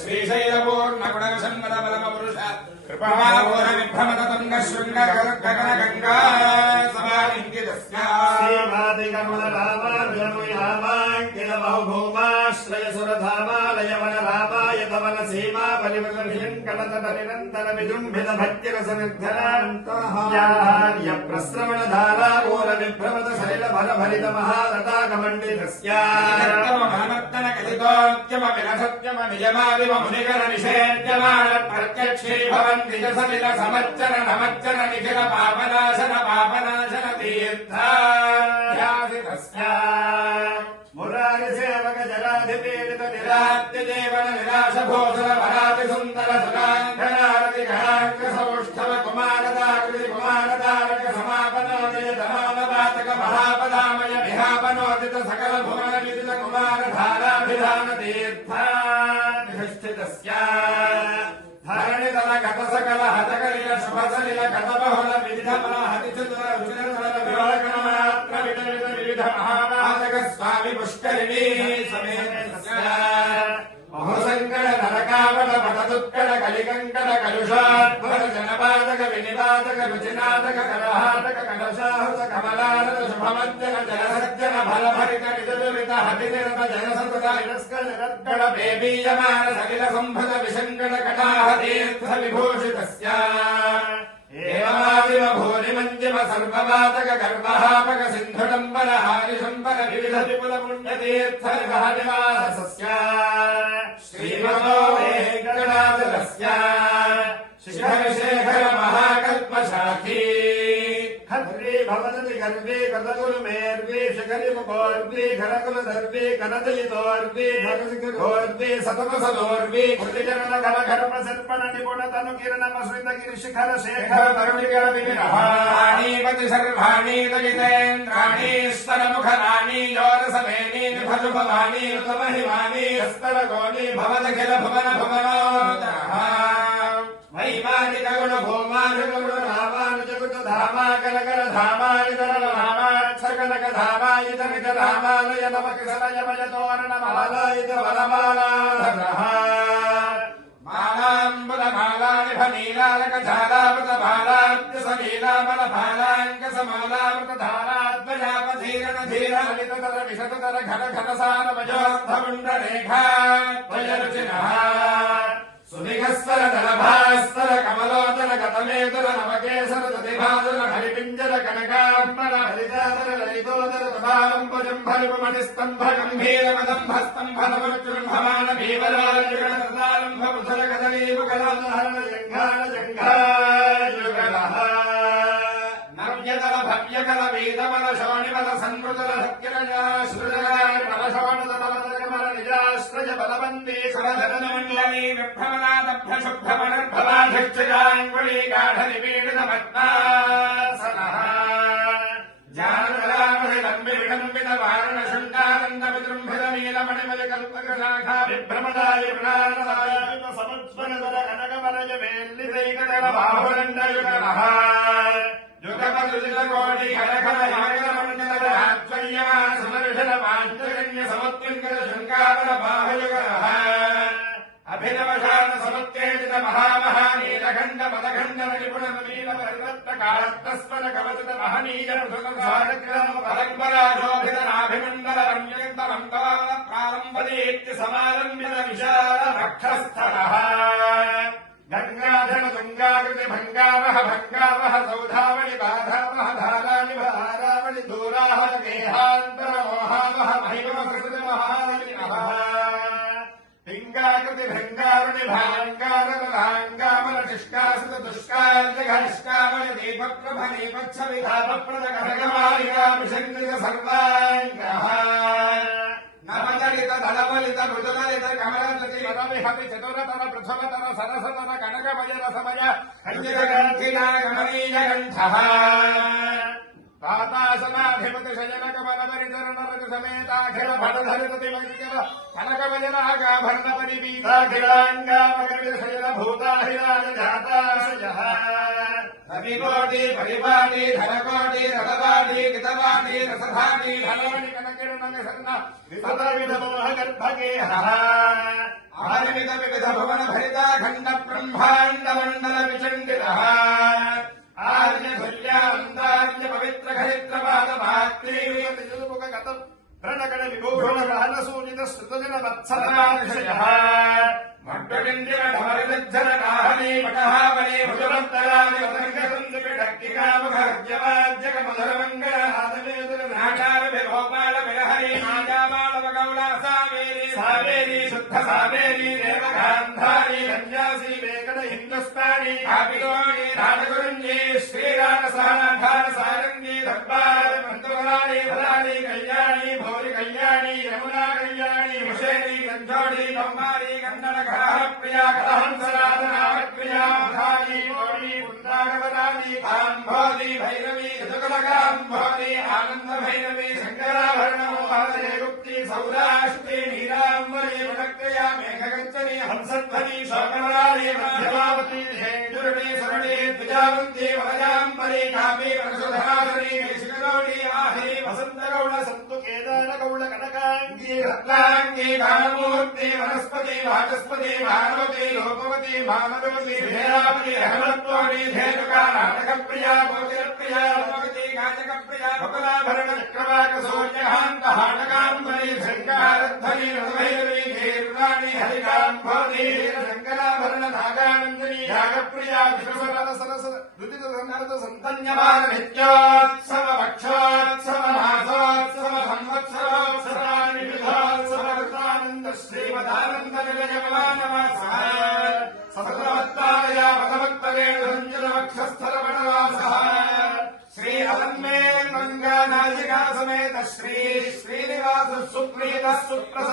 श्रीशैलपूर्णगुणशङ्कर परमपुरुष कृपापूर विभ्रमत तुंग शृंग गगन गंगा समालिंगितस्य श्रीमादिकमलरामार्जमुयामाङ्किल बहुभूमाश्रय सुरधामालय वनरामाय तवन सीमा परिवृतभिलङ्कलतट निरन्तर विजृम्भित भक्तिरसनिर्धरान्तः प्रस्रवणधारा मूल विभ्रमत सलिल भरभरित महारताकमण्डितस्य महमत्तन कथितोद्यम विरसत्यम निजमादिम मुनिकर निषेद्यमान प्रत्यक्षे भवन् निज सलिल समच्चर नमच्चर निखिल पापनाशन तीर्थायासितस्य मुरारि सेवक जराधिपीडित निरात्य जीवन निराश भोसर वराति सुन्दर सुराङ्गनारति गणाङ्क सौष्ठव कुमारदाकृति कुमारदारक समापनोदय तमानवातक महापदामय विहापनोदित सकल भुवन विदित कुमार धाराभिधान तीर्थाधिष्ठितस्य धरणितल गत सकल हतकलिल शुभसलिल गत बहुल विविध फल हतिचतुर रुचिरतल विवरणमात्र विविध विविध महावादक स्वामी पुष्करिणी समेतस्य महोसंकट नरकावट भटदुत्कट कलिकंकट कलुषाद्भर जनपादक विनिवादक रुचिनादक कलहाटक कलशाहुत कमलानत शुभमज्जन जलसज्जन फलभरित निजदुरित हतिनिरत जनसतत निरस्कर निरद्गण बेबीयमान सलिल संभुत विशङ्कट कटाह तीर्थ विभूषितस्य एवमादिव भूरिमञ्जिम सर्ववातक गर्वहापक सिन्धुडम्बर हारिशम्बर विविध विपुल पुण्यतीर्थ निवासस्य श्रीमतो वेङ्कटाचलस्य शिखरशेखर महाकल्पशाखी खद्री भवदति गर्वे कदकुलमेर्वे शिखरिमुखोर्वे घरकुलधर्वे कनदलितोर्वे घरशिखरोर्वे सतमसलोर्वे कृतिचरण कलघर्म सर्पण निपुण तनु किरणमश्रित गिरिशिखर शेखर तरुणिकर विविरः राणीपति सर्वाणि दलितेन्द्राणि स्तरमुखराणि योरसमेनि विभजुभवानि ऋतमहिमानि स्तरगोनि भवदखिल भुवन भुवनोदरः वैमानिक गुण भूमानुगुण रामानुजगुण धामा कनकर धामानिधर धामाक्षकनक धामायुधनिध रामालय नमकिसलयमय तोरण मालायुध वनमालाधरः मालाम्बुल मालानिभ नीलालक झालावृत भालाद्य सलीलामल भालाङ्क समालावृत धाराद्वयापधीरण धीर ललिततर विशततर घन घन सार वयोद्धमुण्ड रेखा त्वयरुचिनः सुनिघस्वर दलभास्तर कमलोदर गतमेदर नवकेसर दधिभादर हरिपिञ्जर कनकाम्बर हरिदादर ललितोदर तदालम्बजम्भरिपमणिस्तम्भ गम्भीर मदम्भस्तम्भ नवचुम्भमान भीमराजुगण तदालम्भ मुधर गदलीमुगलाहरण जङ्घाण जङ्घायुगलः नव्यदल भव्यकल वेदमल शोणिमल संवृतल सत्यरजा श्रुजगाय बलशोणदलमदगमल निजाश्रय बलवन्दी सुरधरमण्डली विभ्रमणादभ्रशुभ्रमणर्भवाधिष्ठिताङ्गुली गाढनिपीडितपद्मासनः जानकलामहिलम्बि विडम्बित वारण शृङ्गानन्द विजृम्भित नीलमणिमय कल्पकशाखा विभ्रमदाय प्राणदाय समुज्ज्वलतर कनकवलय वेल्लितैकदल बाहुदण्डयुगलः युगपदुलितकोटि खरखर हिमकरमण्डल आश्चर्यमान सुमर्षण पाञ्चजन्य समुत्तुङ्गल शृङ्गार बाहुयुगलः अभिनवशान समुत्तेजित महामहानीलखण्ड मदखण्ड निपुण नवीन परिवृत्त कालस्तस्वर कवचित महनीय मृदुसारग्राम पदम्बराशोभित नाभिमण्डल रम्यन्तरं तवाल प्रारम्भदीप्ति समारम्भित विशाल रक्षस्थलः गङ्गाधर तुङ्गाकृति भङ्गावह भङ्गावह सौधावळि बाधावह धाराणि भारावळि दूराः गेहान्तर मोहावह महिम कृत महानिनः पिङ्गाकृति भङ्गारुणि भाङ्गारलाङ्गामल शिष्कासुत दुष्कार्यघनिष्कामल दीपप्रभ दीपच्छविधापप्रद कनकमालिकाभिषङ्कृत सर्वाङ्गः नवदलित दलबलित मृदुललित कमलदति वरविहति चतुरतर पृथुलतर सरसतर कनकमय रसमय कञ्जितग्रन्थिना कमनीयकण्ठः पातासनाधिपति शयन कमलपरिचरण रघु समेताखिल भटधरिततिमगिरिकर कनकमयनागाभरण परिपीताखिलाङ्गामगर्भित शयन भूताहिराज जाताशयः రవికోటి పరిపాటి ధనకోటి రథవాటి గితవాటి రసధాటి ధనవని కనకిరణ సన్న విపదవిద మోహ గర్భగేహ ఆరిమిత వివిధ భువన భరిత ఖండ బ్రహ్మాండ మండల విచండిత ఆర్యధుల్యాందార్య పవిత్ర ఖరిత్ర పాద మాత్రీయుగ గతం ప్రణగణ విభూషణ గ్రహణ సూచిత శ్రుతజన వత్సలమానుషయ మడ్డడిండిన ఢమరిదజ్జన కాహనీ పటహావని భుజవంతరాని వదంగసుంది పిడక్కికాముఖర్జవాద్యక మధుర మంగళ నాదవేదుల నాగార విభోపాల విరహరి నాగామాళవ గౌళ సావేరి సావేరి శుద్ధ సావేరి దేవగాంధారి కన్యాసి వేకట హిందుస్థాని కాపిలోని రాజగురుంజీ శ్రీరాట సహనాధార సారంగి దబ్బార మంతువరాణి ఫలాని కళ్యాణి భౌరి కళ్యాణి యమునా కళ్యాణి ముషేరి గంజోడి కౌమారి కన్నడ ప్రియా కలహంసరాధనాప్రియా మధాని మోడి పుండాగవరాని కాంభోది భైరవి యదుకలకాంభోది ఆనంద భైరవి శంకరాభరణము మహదయ గుప్తి సౌరాష్ట్రి నీరాంబరి వనక్రయా మేఘగచ్చని హంసధ్వని శోకవరాళి మధ్యమావతి ధేంజురుడి సురడి ద్విజావంతి వరజాంబరి కాపీ వరసుధాధరి శిఖరోడి ఆహిరి వసంతగౌళ సంతు కేదార గౌళ కనకాంగి రత్నాంగి గానమూర్తి వనస్పతి వాచస్పతి భానుమతి రూపవతి భానుమతి భేరావతి హేమత్వాణి ధేనుకా నాటక ప్రియా గోచర ప్రియా లోకవతి గాచక ప్రియా బకులాభరణ చక్రవాక సూర్యహాంత హాటకాంబరి శంకారధ్వని రథభైరవి ధీర్వాణి హరికాంభోధి శంకరాభరణ నాగానందిని యాగప్రియా విశ్వసరద సరస రుదిత సంహృత సంతన్యమాన నిత్యోత్సవ పక్షోత్సవ మాసోత్సవ సంవత్సరోత్సవాని విధోత్సవ కృతానంద శ్రీమదానంద నిలయ సఫలవత్తారయా పదవక్తరేణురంజనవక్షస్థల వనవాసః శ్రీ అలన్మే మంగా నాయికా సమేత శ్రీ శ్రీనివాస సుప్రీత సుప్రసన్న